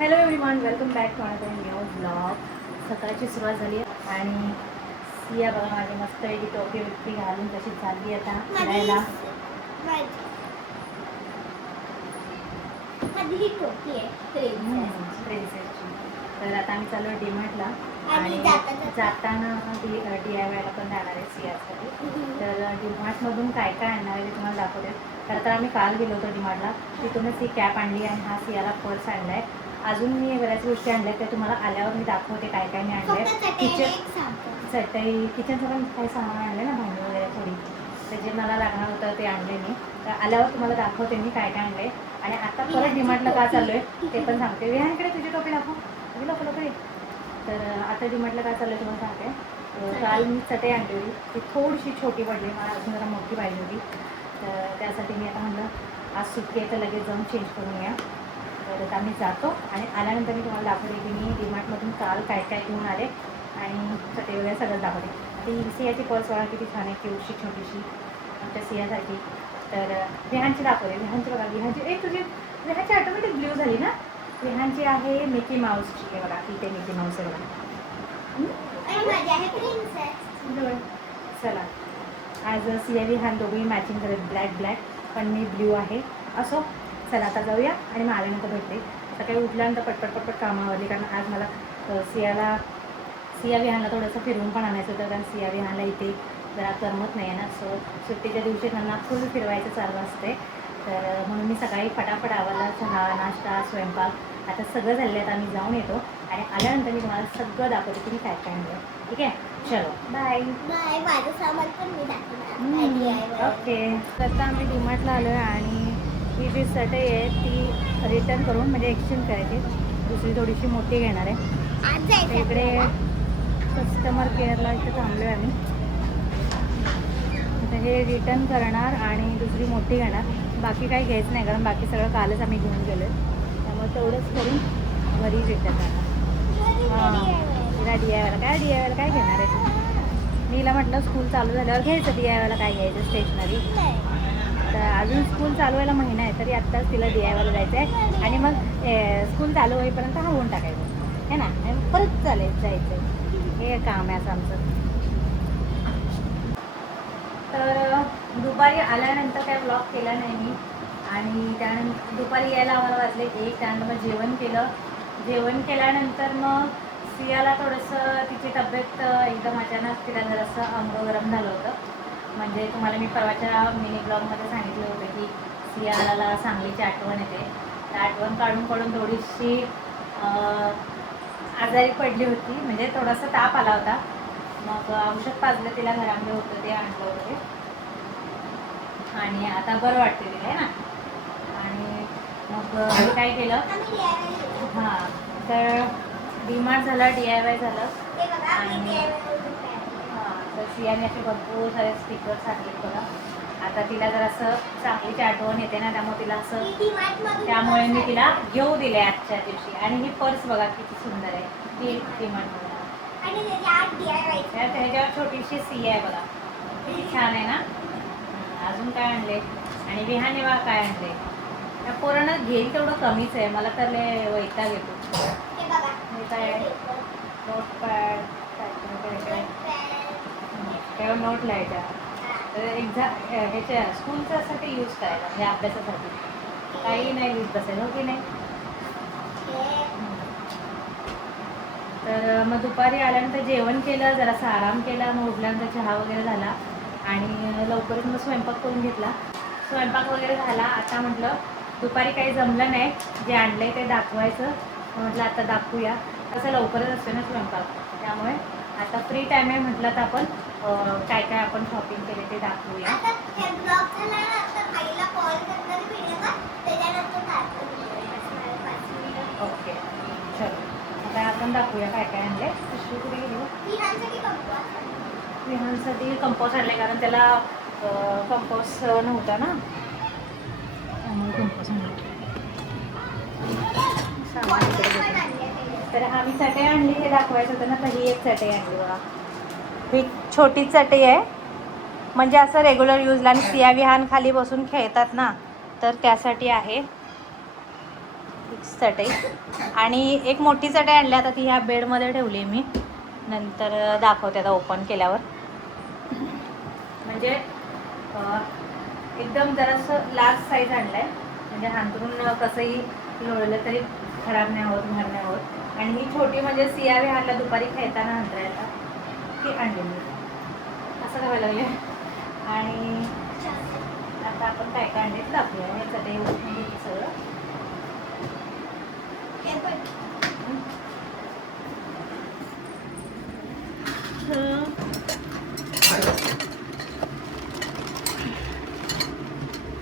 Hello everyone, welcome back to another new vlog. सकाळची सुरुवात झाली आणि सिया बघा माझी मस्त पैकी टोपी बिपी घालून तशी चालली आता फिरायला. प्रिन्सेसची. तर आता आम्ही चालू आहे डीमार्टला आणि जाताना DIYला पण जाणार आहे सियासाठी. तर डीमार्टमधून काय काय आणणार आहे ते तुम्हाला दाखवते. तर आम्ही काल गेलो होतो डीमार्टला, तिथूनच ही कॅप आणली आणि हा सियाला पर्स आणला आहे. अजून मी बऱ्याच गोष्टी आणल्या त्या तुम्हाला आल्यावर मी दाखवते काय काय मी आणले. चटई किचनचं पण काही सामान आणलं ना, भांडी वगैरे थोडी, तर जे मला लागणार होतं ते आणले मी. तर आल्यावर तुम्हाला दाखवते मी काय काय आणले. आणि आता परत डीमार्टला का चाललो आहे ते पण सांगते. विहानकडे तुझी टोपी दाखव, तुझी लोक. तर आता डीमार्टला काय चाललं आहे तुम्हाला सांगते. काल मी चटई आणली होती, ती थोडीशी छोटी पडली, मला अजून जरा मोठी पाहिजे होती. तर त्यासाठी मी आता म्हणलं आज सुट्टी आहे तर लगेच जाऊन चेंज करून या. तर आता मी जातो आणि आल्यानंतर मी तुम्हाला दाखवते की मी डीमार्टमधून काल काय काय घेऊन आले आणि चटई वगैरे सगळं दाखवते. ती सियाची पर्स बघा किती छान आहे, क्यूटशी छोटीशी आमच्या सियासाठी. तर विहानची दाखवते. विहानची बघा, विहानची तुझी विहानची ऑटोमॅटिक ब्ल्यू झाली ना. विहानची आहे मिकी माऊसची आहे बघा, इथे मिकी माऊस आहे बघा. चला आज सिया विहान दोघंही मॅचिंग करत ब्लॅक, पण मी ब्ल्यू आहे. असो, चला आता जाऊया आणि मग आल्यानंतर भेटते. सकाळी उठल्यानंतर पटपट कामावरली, कारण आज मला सिया विहानला थोडंसं फिरवून पण आणायचं होतं, कारण सिया विहानला इथे जरा करमत नाही आहे ना. सो सुट्टीच्या दिवशी त्यांना फुल फिरवायचं चालू असते. तर म्हणून मी सकाळी फटाफट आवरला, चहा नाश्ता स्वयंपाक आता सगळं झालं आहे. आता आम्ही जाऊन येतो आणि आल्यानंतर मी तुम्हाला सगळं दाखवते की मी काय काय आणलं. ठीक आहे, चलो बाय बाय. माझं सामान पण मी दाखवणार. ओके. आता आम्ही डीमार्टला आलो आहे आणि ही जी चटई आहे ती रिटर्न करून म्हणजे एक्सचेंज करायची, दुसरी थोडीशी मोठी घेणार आहे. इकडे कस्टमर केअरला इथे थांबलो आहे आम्ही. आता हे रिटर्न करणार आणि दुसरी मोठी घेणार. बाकी काही घ्यायचं नाही, कारण बाकी सगळं कालच आम्ही घेऊन गेलो आहे. त्यामुळे तेवढंच करून घरी रिटर्न करणार. तिला DIYला काय घेणार आहे तू? मी हिला म्हटलं स्कूल चालू झाल्यावर घ्यायचं, DIYला काय घ्यायचं स्टेशनरी. तर अजून स्कूल चालू व्हायला महिना आहे, तरी आत्ताच तिला DIYला जायचं आहे. आणि मग स्कूल चालू होईपर्यंत हवून टाकायचं आहे ना, परत जायचं. हे काम आहे असं आमचं. तर दुपारी आल्यानंतर काय ब्लॉग केला नाही मी. आणि त्यानंतर दुपारी यायला आम्हाला वाजले 1. त्यानंतर मग जेवण केल्यानंतर मग सियाला थोडंसं तिची तब्येत एकदम अचानक तिला जरासं अंग गरम झालं होतं. म्हणजे तुम्हाला मी परवाच्या मिनी ब्लॉगमध्ये सांगितलं होतं की सियाला सांगलीची आठवण येते. तर आठवण काढून थोडीशी आजारी पडली होती, म्हणजे थोडासा ताप आला होता. मग औषध पाजलं तिला, घरामध्ये होतं ते आणलं होतं आणि आता बरं वाटते तिला आहे ना. आणि मग काय केलं, हां, तर डीमार्ट झालं, DIY झालं. आणि हां, तर सियाने असे भरपूर सारे स्टिकर्स आणले बघा. आता तिला जर असं चांगलीची आठवण येते ना, त्यामुळे तिला असं, त्यामुळे मी तिला घेऊ दिले आजच्या दिवशी. आणि ही पर्स बघा किती सुंदर आहे, ही डीमार्टमध्ये. ह्याच्यावर छोटीशी सिया आहे बघा, किती छान आहे ना. अजून काय आणले आणि विहाने बघा काय आणले. त्या पोरांना घेईल तेवढं कमीच आहे, मला तर लय वैताग येतो. हे काय नोटपॅड, तेव्हा नोट लिहायच्या. तर ह्याच्या स्कूलच्यासाठी यूज करायला, म्हणजे अभ्यासासाठी. काही नाही लिहित बसेल, हो की नाही. तर मग दुपारी आल्यानंतर जेवण केलं, जरासा आराम केला. मग उठल्यानंतर चहा वगैरे झाला आणि लवकरच मग स्वयंपाक करून घेतला. स्वयंपाक वगैरे झाला. आता म्हटलं दुपारी काही जमलं नाही, जे आणलं आहे ते दाखवायचं. म्हटलं आता दाखवूया. तसं लवकरच असतो ना स्वयंपाक, त्यामुळे आता फ्री टाईम आहे म्हटलं तर आपण काय काय आपण शॉपिंग केले ते दाखवूया. ओके, चलो आता आपण दाखवूया काय काय आणले. कुठे गेली? विहानसाठी कंपोस्ट आणले, कारण त्याला कंपोस्ट नव्हता ना, त्यामुळे कंपोस्ट आणले. तर आम्ही चटई आणली, हे दाखवायचं होतं ना. तर ही एक चटई आणली बघा, ही छोटी चटई आहे, म्हणजे असं रेग्युलर यूजला. आणि सिया विहान खाली बसून खेळतात ना, तर त्यासाठी आहे. चटई. आणि एक मोठी चटई आणली, आता ती ह्या बेडमध्ये ठेवली मी, नंतर दाखवते आता ओपन केल्यावर. म्हणजे एकदम जरासं लार्ज साईज आणलं आहे, म्हणजे हांतरून कसंही लोळलं तरी खराब नाही होत, घर नाही होत. आणि ही छोटी म्हणजे सिया विहारला दुपारी खेळताना हंतरायला की आणली मी, असं करायला लागले. आणि आता आपण काय काय आणले दाखवूया. हे चटई ओपन घेतली सगळं.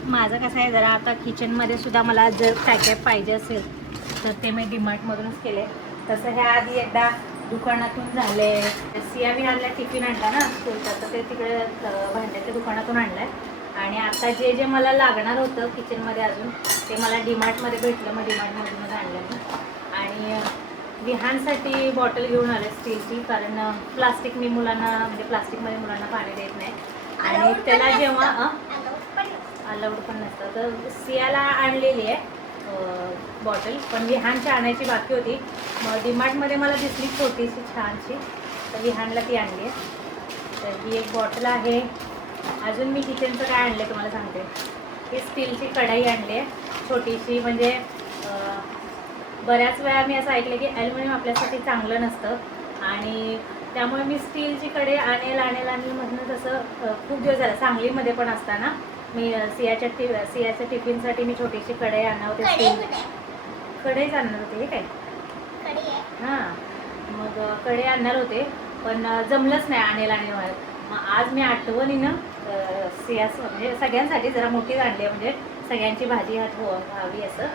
माझं कसं आहे, जरा आता किचनमध्ये सुद्धा मला जर काय काय पाहिजे असेल तर ते मी डीमार्टमधूनच केले. तसं ह्या आधी एकदा दुकानातून झाले. सिया विहारला टिफिन आणला ना स्कूलचा, तर ते तिकडे भांड्याच्या दुकानातून आणलं आहे. आणि आता जे जे मला लागणार होतं किचनमध्ये अजून, ते मला डीमार्टमध्ये भेटलं, मग डीमार्टमधूनच आणलं मी. आणि विहानसाठी बॉटल घेऊन आले स्टीलची, कारण प्लास्टिक मी मुलांना, म्हणजे प्लास्टिकमध्ये मुलांना पाणी देत नाही. आणि त्याला जेव्हा अलाउड पण नसतं, तर सियाला आणलेली आहे बॉटल, पण विहानची आणायची बाकी होती. मग डीमार्टमध्ये मला दिसली छोटीशी छानशी, तर विहानला ती आणली आहे. तर ही एक बॉटल आहे. अजून मी किचनचं काय आणलं आहे तुम्हाला सांगते. ही स्टीलची कढाई आणली आहे छोटीशी, म्हणजे बऱ्याच वेळा मी असं ऐकलं की ॲल्युमिनियम आपल्यासाठी चांगलं नसतं, आणि त्यामुळे मी स्टीलची कढई आणेल म्हणून तसं खूप दिवस झालं. सांगलीमध्ये पण असताना मी सियाच्या टिफिनसाठी मी छोटीशी कढई आणणार होते, स्टील कढईच आणणार होते. हे काय हां, मग कढई आणणार होते, पण जमलंच नाही आणेल. मग आज मी आठवणीनं सियास म्हणजे सगळ्यांसाठी जरा मोठीच आणली आहे, म्हणजे सगळ्यांची भाजी हात व्हावी असं.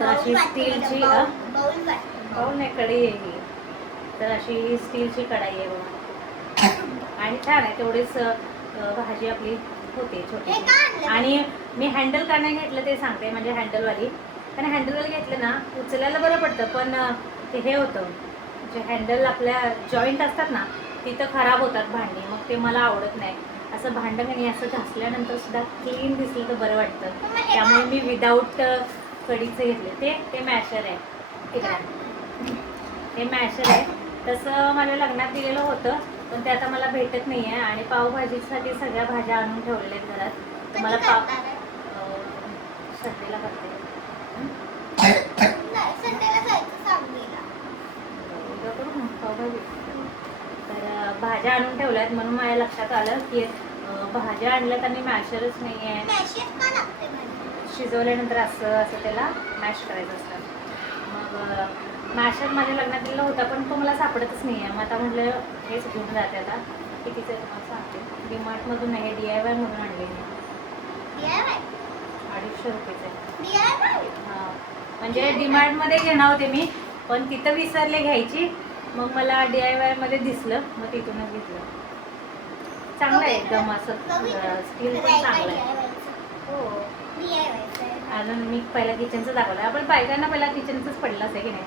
तर अशी स्टीलची बाउल नाही, कढई आहे ही. तर अशी स्टीलची कढाई आहे बघा, आणि छान आहे. तेवढीच भाजी आपली होते छोटी. आणि मी हँडल का नाही घेतलं ते सांगते, म्हणजे हँडलवाली. कारण हँडलवाली घेतलं ना उचलायला बरं पडतं, पण ते हे होतं, जे हँडल आपल्या जॉईंट असतात ना तिथं खराब होतात भांडी, मग ते मला आवडत नाही. असं भांडं आणि असं घासल्यानंतर सुद्धा क्लीन दिसलं तर बरं वाटतं. त्यामुळे मी विदाऊट कढीचं घेतले. ते मॅशर आहे तिकडे, ते मॅशर आहे. तसं मला लग्नात दिलेलं होतं, पण ते आता मला भेटत नाही आहे. आणि पावभाजीसाठी सगळ्या भाज्या आणून ठेवलेल्या आहेत घरात, तर मला संडेला करते. पावभाजी तर भाज्या आणून ठेवल्या आहेत, म्हणून माझ्या लक्षात आलं की भाज्या आणल्यात आणि मॅशरच नाही आहे. शिजवल्यानंतर असं त्याला मॅश करायचं असतं. मग मॅशर माझ्या लग्नात दिलेला होता, पण तो मला सापडतच नाही आहे. मग आता म्हटलं हेच घेऊन जाते. आता कितीचं आहे तुम्हाला सांगते. डीमार्टमधून नाही, DIY म्हणून आणले मी. 250 रुपयेचं आहे. हां, म्हणजे डीमार्टमध्ये घेणार होते मी, पण तिथं विसरले घ्यायची. मग मला DIY मध्ये दिसलं, मग तिथूनच घेतलं. चांगलं आहे एकदम, असं स्टील पण चांगलं आहे. हो, अजून मी पहिला किचनचं दाखवलं. आपण बायकांना पहिला किचनचंच पडलं असं की नाही,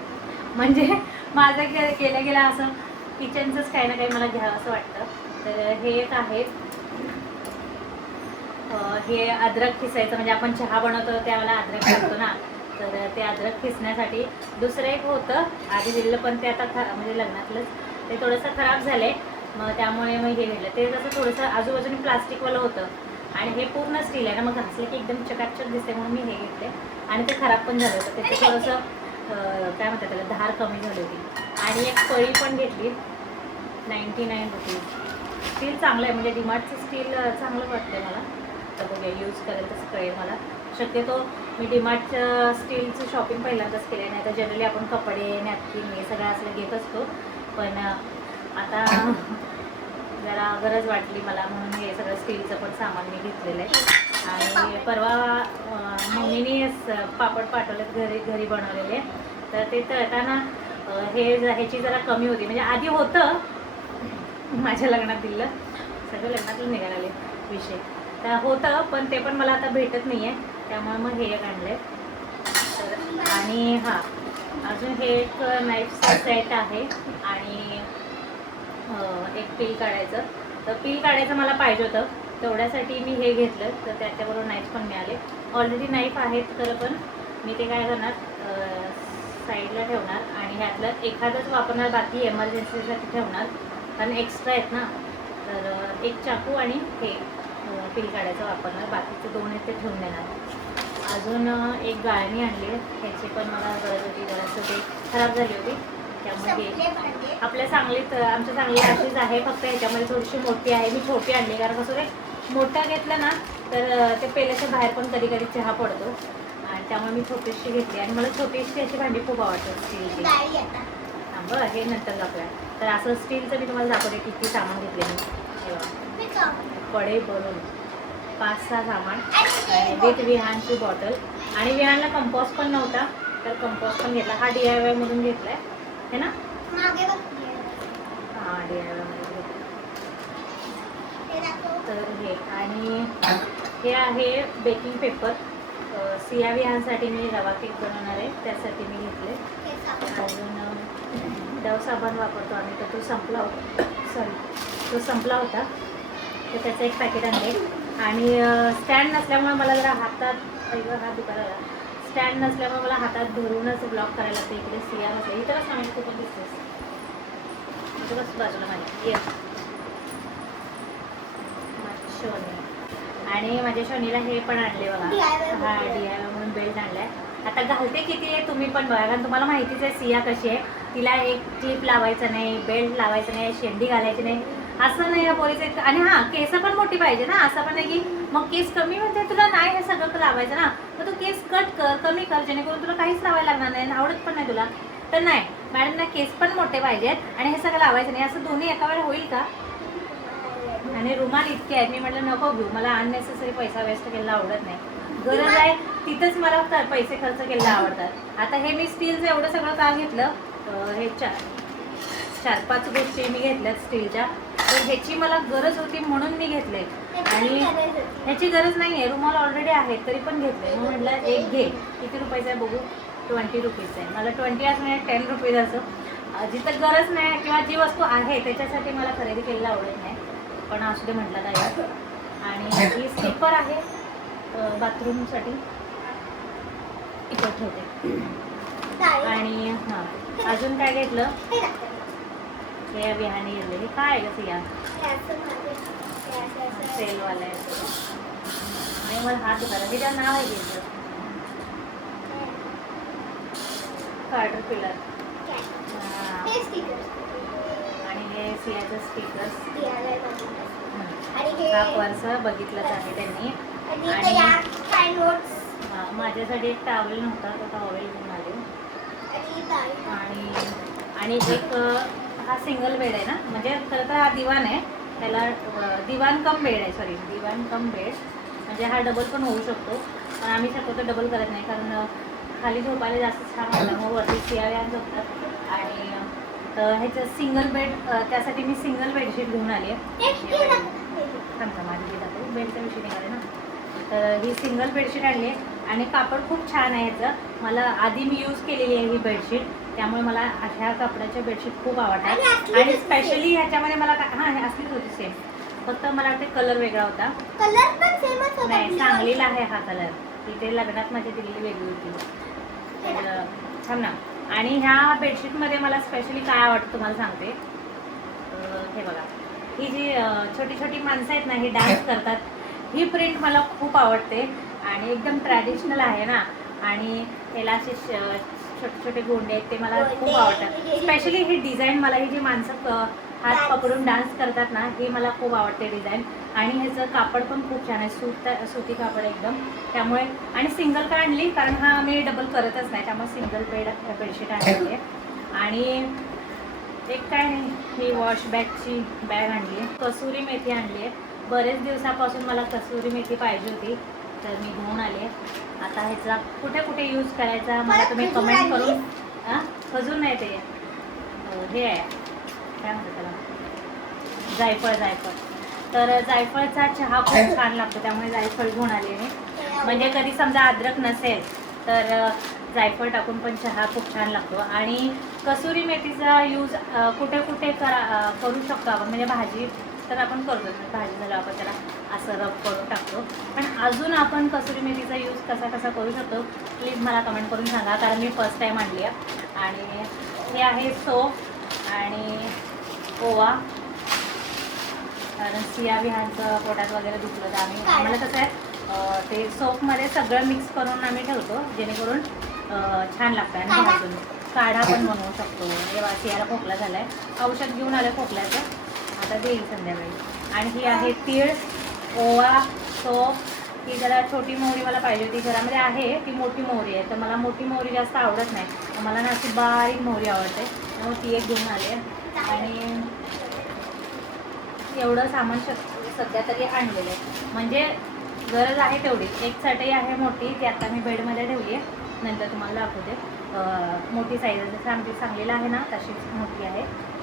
म्हणजे माझं केलं गेलं असं किचनचंच काही ना काही मला घ्यावं असं वाटतं. तर हे एक आहे, हे अद्रक खिसायचं, म्हणजे आपण चहा बनवतो त्यावेळेला अद्रक टाकतो ना, तर ते अद्रक खिसण्यासाठी. दुसरं एक होतं आधी दिलेलं, पण ते आता म्हणजे लग्नातलंच ते थोडंसं खराब झालं आहे, मग त्यामुळे मग हे घेतलं. ते कसं थोडंसं आजूबाजूने प्लास्टिकवालं होतं, आणि हे पूर्ण स्टील आहे ना, मग घासलं की एकदम चकाचक दिसते, म्हणून मी हे घेतले. आणि ते खराब पण झालं होतं, त्याचं थोडंसं काय म्हणतात त्याला, धार कमी झाली होती. आणि एक पळी पण घेतली, 99 रुपीज. स्टील चांगलं आहे, म्हणजे डीमार्टचं स्टील चांगलं वाटतं मला. तर बघूया, यूज करेल तसं कळेल मला. शक्यतो मी डीमार्टचं स्टीलचं शॉपिंग पहिल्यांदाच केले, नाही तर जनरली आपण कपडे, नॅपकिन हे सगळं असलं घेत असतो. पण आता जरा गरज वाटली मला, म्हणून हे सगळं स्टीलचं पण सामान मी घेतलेलं आहे. आणि परवा मम्मीने पापड पाठवलेत घरी बनवलेले, तर ते तळताना ह्याची जरा कमी होती. म्हणजे आधी होतं माझ्या लग्नात दिलं, सगळं लग्नातलं निघायला आले विषय, तर होतं, पण ते पण मला आता भेटत नाही आहे, त्यामुळे मग हे एक आणलं आहे. तर आणि हां, अजून हे एक नाईफचा सेट आहे, आणि एक पील काढायचं. तर पील काढायचं मला पाहिजे होतं, तेवढ्यासाठी मी हे घेतलं. तर त्याच्याबरोबर नाईफ पण मिळाले. ऑलरेडी नाईफ आहेत खरं, पण मी ते काय करणार साईडला ठेवणार आणि ह्यातलं एखादंच वापरणार, बाकी एमर्जन्सीसाठी ठेवणार कारण एक्स्ट्रा आहेत ना. तर एक चाकू आणि हे पील काढायचं वापरणार, बाकीचे 2 आहेत ते ठेवून देणार. अजून एक गाळणी आणली, ह्याची पण मला गरज होती, जरासं ते खराब झाली होती त्यामुळे. आपल्या सांगलीत आमच्या सांगलीत अशीच आहे, फक्त ह्याच्यामध्ये थोडीशी मोठी आहे. मी छोटी आणली कारण कसं ते मोठा घेतलं ना तर ते पेल्याच्या बाहेर पण कधी कधी चहा पडतो आणि त्यामुळे मी छोटीशी घेतली. आणि मला छोटीशी अशी भांडी खूप आवडतात स्टीलची. बरं हे नंतर दाखवूया. तर असं स्टीलचं मी तुम्हाला दाखवते किती सामान घेतले मी. कढई भरून 5-6 सामान विथ विहानची बॉटल. आणि विहानला कंपोस्ट पण नव्हता तर कंपोस्ट पण घेतला. हा DIY मधून घेतलाय है ना. हां DIY मधून घेतला. तर हे आणि हे आहे बेकिंग पेपर. सिया विहानसाठी मी रवा केक बनवणार आहे त्यासाठी मी घेतले. अजून डव साबण वापरतो आम्ही, तर तो संपला होता, तो संपला होता तर त्याचं एक पॅकेट आणले. आणि स्टँड नसल्यामुळे मला जरा हातात हात दुखायला, स्टँड नसल्यामुळे मला हातात धरूनच ब्लॉक करायला लागतं. इकडे सिया नसते, इथंच माझ्या खूपच दिसतेस, इथंच बाजूला माझ्या ये शोनी. आणि माझ्या शोनीला हे पण आणले बघा, हा DIY म्हणून बेल्ट आणलाय. आता घालते किती आहे तुम्ही पण बघा, कारण तुम्हाला माहितीच आहे सिया कशी आहे. तिला एक क्लिप लावायचं नाही, बेल्ट लावायचं नाही, शेंडी घालायची नाही, असं नाही या पोरीचं. आणि हां केस पण मोठी पाहिजे ना, असं पण नाही की मग केस कमी म्हणते तुला नाही हे सगळं लावायचं ना, तर तू केस कट कर, कमी कर, जेणेकरून तुला काहीच लावायला लागणार नाही, आवडत पण नाही तुला. तर नाही मॅडम ना, केस पण मोठे पाहिजेत आणि हे सगळं लावायचं नाही, असं दोन्ही एका वेळेला होईल का. आणि रुमाल इतके आहेत, मी म्हटलं नको घेऊ, मला अननेसेसरी पैसा वेस्ट केलेला आवडत नाही. गरज आहे तिथंच मला पैसे खर्च केलेला आवडतात. आता हे मी स्टीलचं एवढं सगळं का घेतलं, हे 4-5 गोष्टी मी घेतल्यात स्टीलच्या. तर ह्याची मला गरज होती म्हणून मी घेतले आणि ह्याची गरज नाही आहे, रुमाल ऑलरेडी आहे तरी पण घेतले. मग म्हटलं एक घे. किती रुपयाचं आहे बघू, 20 रुपीचं आहे. मला 20 असं नाही 10 रुपीज असं, जिथं गरज नाही किंवा जी वस्तू आहे त्याच्यासाठी मला खरेदी केलेलं आवडत नाही, पण असू दे म्हटलं काय. आणि ही स्लीपर आहे बाथरूमसाठी, इकडे ठेवते. आणि हां अजून काय घेतलं, हे विहानी घेतलं. हे काय आहे कसं या सेलवाला आहे आणि मला हात दुखायला. तिचं नाव आहे घेतलं कार्टर पिलर. आणि हे सियाचं स्टिकर्स. हा पर्स बघितलंच आहे त्यांनी. आणि माझ्यासाठी एक टॉवेल नव्हता, तो टॉवेल घेऊन आले. आणि एक हा सिंगल बेड आहे ना, म्हणजे खरं तर हा दिवाण आहे, त्याला दिवाण कम बेड आहे, सॉरी दिवाण कम बेड, म्हणजे हा डबल पण होऊ शकतो. पण आम्ही शक्यतो डबल करत नाही कारण खाली झोपायला जास्त छान वाटतं, मग वरती सिया झोपतात. आणि ह्याचं सिंगल बेड, त्यासाठी मी सिंगल बेडशीट घेऊन आली आहे. थांबता माझी जातो, बेडचा विषय निघाले ना. तर ही सिंगल बेडशीट आणली आहे आणि कापड खूप छान आहे ह्याचं. मला आधी मी यूज केलेली आहे ही बेडशीट, त्यामुळे मला अशा कापडाच्या बेडशीट खूप आवडतात. आणि स्पेशली ह्याच्यामध्ये मला हां हे असलीच होती सेम, फक्त मला वाटते कलर वेगळा होता. कलर पण सेमच होता. नाही सांगलीला आहे हा कलर, तिथे लग्नात माझी दिलेली वेगळी होती. तर छान ना. आणि ह्या बेडशीटमध्ये मला स्पेशली काय आवडतं तुम्हाला सांगते. हे बघा, ही जी छोटी छोटी माणसं आहेत ना, ही डान्स करतात, ही प्रिंट मला खूप आवडते आणि एकदम ट्रॅडिशनल आहे ना. आणि ह्याला असे छोटे छोटे गोंडे आहेत, ते मला खूप आवडतात. स्पेशली ही डिझाईन मला, ही जी माणसं हात पकडून डान्स करतात ना, ही मला खूप आवडते डिझाईन. आणि ह्याचं कापड पण खूप छान आहे, सुती कापड एकदम. त्यामुळे आणि सिंगल का आणली कारण हा मी डबल करतच नाही, त्यामुळे सिंगल बेडशीट आणली आहे. आणि एक काय नाही, ही वॉश बॅगची बॅग आणली आहे. कसुरी मेथी आणली आहे, बरेच दिवसापासून मला कसुरी मेथी पाहिजे होती तर मी घेऊन आली आहे. आता ह्याचा कुठे कुठे यूज करायचा मला तुम्ही कमेंट करून. खजूर नाही ते हे आहे काय म्हणतात त्याला, जायफळ. तर जायफळचा चहा खूप छान लागतो, त्यामुळे जायफळ घेऊन आले मी. म्हणजे कधी समजा अद्रक नसेल तर जायफळ टाकून पण चहा खूप छान लागतो. आणि कसुरी मेथीचा यूज कुठे कुठे करू शकतो आपण, म्हणजे भाजी तर आपण करतो, भाजी झालं आपण त्याला असं रब करून टाकतो. पण अजून आपण कसुरी मेथीचा यूज कसा कसा करू शकतो प्लीज मला कमेंट करून सांगा, कारण मी फर्स्ट टाईम आणली आहे. आणि हे आहे सोप आणि ओवा, कारण सिया विहानचं पोटात वगैरे दुखलं तर आम्हाला कसं आहे ते सोपमध्ये सगळं मिक्स करून आम्ही ठेवतो, जेणेकरून छान लागतं. आणि भाजून काढा पण बनवू शकतो. जेव्हा सियाला खोकला झाला आहे, औषध घेऊन आलं खोकल्याचं, आता देईल संध्याकाळी. आणि ही आहे तीळ, ओवा, सोप. ही जरा छोटी मोहरी मला पाहिजे होती, घरामध्ये आहे ती मोठी मोहरी आहे, तर मला मोठी मोहरी जास्त आवडत नाही, तर मला ना अशी बारीक मोहरी आवडते, त्यामुळे ती एक घेऊन आली आहे. आणि एवढं सामान सध्या तरी आणलेलं आहे, म्हणजे गरज आहे तेवढी. एक चटई आहे मोठी, ती आता मी बेडमध्ये ठेवली आहे, नंतर तुम्हाला दाखवते. मोठी साईज जसं आमची सांगलीला आहे ना तशीच मोठी आहे,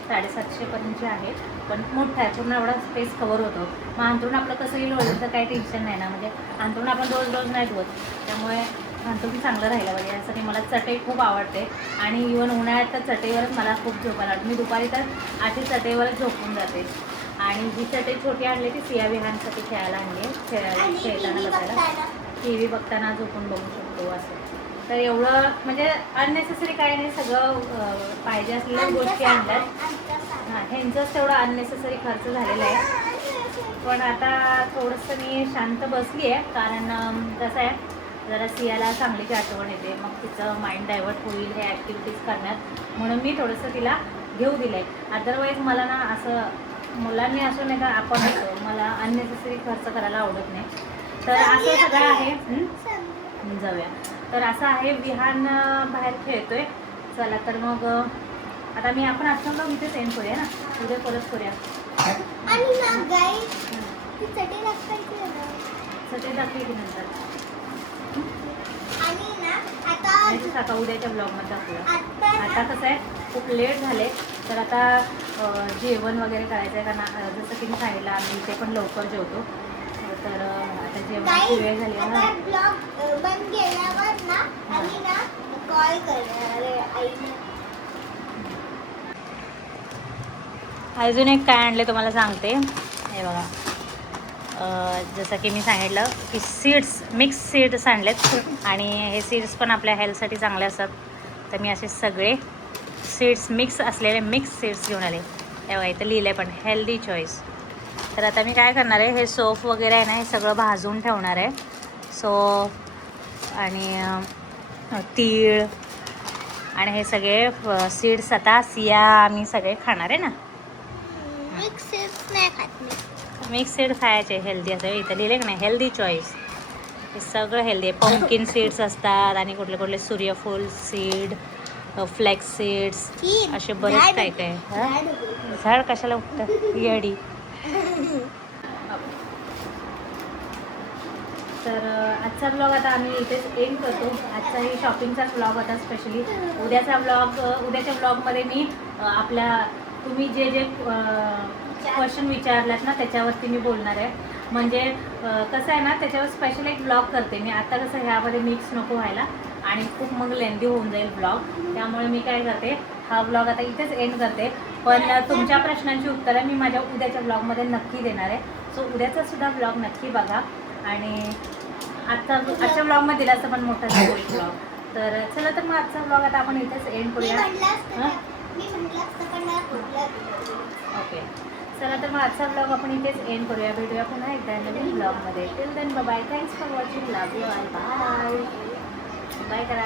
750पर्यंतची आहे, पण मोठा आहे, पूर्ण एवढा स्पेस कवर होतो. मग अंथरूण आपलं कसंही लोळलं तर काही टेन्शन नाही ना, म्हणजे अंथरूण आपण रोज रोज नाही धुवत, त्यामुळे अंथरूण चांगलं राहिलं पाहिजे यासाठी. मला चटई खूप आवडते आणि इव्हन उन्हाळ्यात तर चटईवरच मला खूप झोपायला आवडते. मी दुपारी तर अशी चटईवरच झोपून जाते. आणि जी चटई छोटी आणली ती सिया विहानसाठी खेळायला आणली आहे, खेळताना बसायला, टी व्ही बघताना झोपून बघू शकतो असं. तर एवढं म्हणजे अननेसेसरी काही नाही, सगळं पाहिजे असलेल्या गोष्टी आणल्यात. हां, ह्यांचंच तेवढं अननेसेसरी खर्च झालेला आहे. पण आता थोडंसं मी शांत बसली आहे, कारण कसं आहे जरा सियाला चांगलीची आठवण येते, मग तिचं माइंड डायव्हर्ट होईल हे ॲक्टिव्हिटीज करण्यात, म्हणून मी थोडंसं तिला घेऊ दिलं आहे. अदरवाईज मला ना असं मुलांनी असो नाही का आपण असो, मला अननेसेसरी खर्च करायला आवडत नाही. तर असं सगळं आहे. जाऊया. तर असं आहे, विहान बाहेर खेळतोय. चला तर मग आता आपण आजचा इथे सेंड करूया ना, उद्या परत करूया. चटई दाखवी की नंतर आता उद्याच्या ब्लॉगमध्ये दाखवूया. आता कसं आहे खूप लेट झाले, तर आता जेवण वगैरे करायचं आहे, कारण जसं की मी सांगितलं आम्ही इथे पण लवकर जेवतो, तर आता जेवणाची वेळ झाली आहे. ब्लॉग बंद केल्यावर ना आम्ही ना कॉल करणार. अजून एक काय आणले तुम्हाला सांगते. हे बघा, जसं की मी सांगितलं की सीड्स, मिक्स सीड्स आणलेत, आणि हे सीड्स पण आपल्या हेल्थसाठी चांगले असतात, तर मी असे सगळे सीड्स मिक्स असलेले मिक्स सीड्स घेऊन आले. हे बघा इथं लिहिलं आहे पण हेल्दी चॉईस. तर आता मी काय करणार आहे, हे सोफ वगैरे आहे ना हे सगळं भाजून ठेवणार आहे. सोफ आणि तीळ आणि हे सगळे सीड्स आता सिया आम्ही सगळे खाणार आहे ना. मिक्स सीड्स नाही खात मी. मिक्स सीड खायचे, हेल्दी असं इथं लिहिले का नाही, हेल्दी चॉईस. हे सगळं हेल्दी आहे. पंपकिन सीड्स असतात आणि कुठले कुठले सूर्यफूल सीड, फ्लॅक्स सीड्स, असे बरेच काय काय. झाड कशाला उठतं येडी. तर आजचा ब्लॉग आता आम्ही इथेच एंड करतो. आजचाही शॉपिंगचाच ब्लॉग होता स्पेशली. उद्याच्या ब्लॉगमध्ये मी आपल्या तुम्ही जे जे क्वेश्चन विचारलात ना त्याच्यावरती मी बोलणार आहे. म्हणजे कसं आहे ना, त्याच्यावर स्पेशल एक ब्लॉग करते मी. आता कसं ह्यामध्ये मिक्स नको व्हायला आणि खूप मग लेंदी होऊन जाईल ब्लॉग, त्यामुळे मी काय करते, हा ब्लॉग आता इथेच एंड करते. पण तुमच्या प्रश्नांची उत्तरं मी माझ्या उद्याच्या ब्लॉगमध्ये नक्की देणार आहे. सो उद्याचा सुद्धा ब्लॉग नक्की बघा. आणि आजच्या ब्लॉगमध्ये दिला असं पण मोठा झाला ब्लॉग. तर चला तर मग आजचा ब्लॉग आता आपण इथेच एंड करूया. ओके, चला तर मग आजचा ब्लॉग आपण इथेच एंड करूया. भेटूया पुन्हा एकदा नवीन ब्लॉगमध्ये. Till then bye. Thanks for watching. Love you all. Bye bye करा.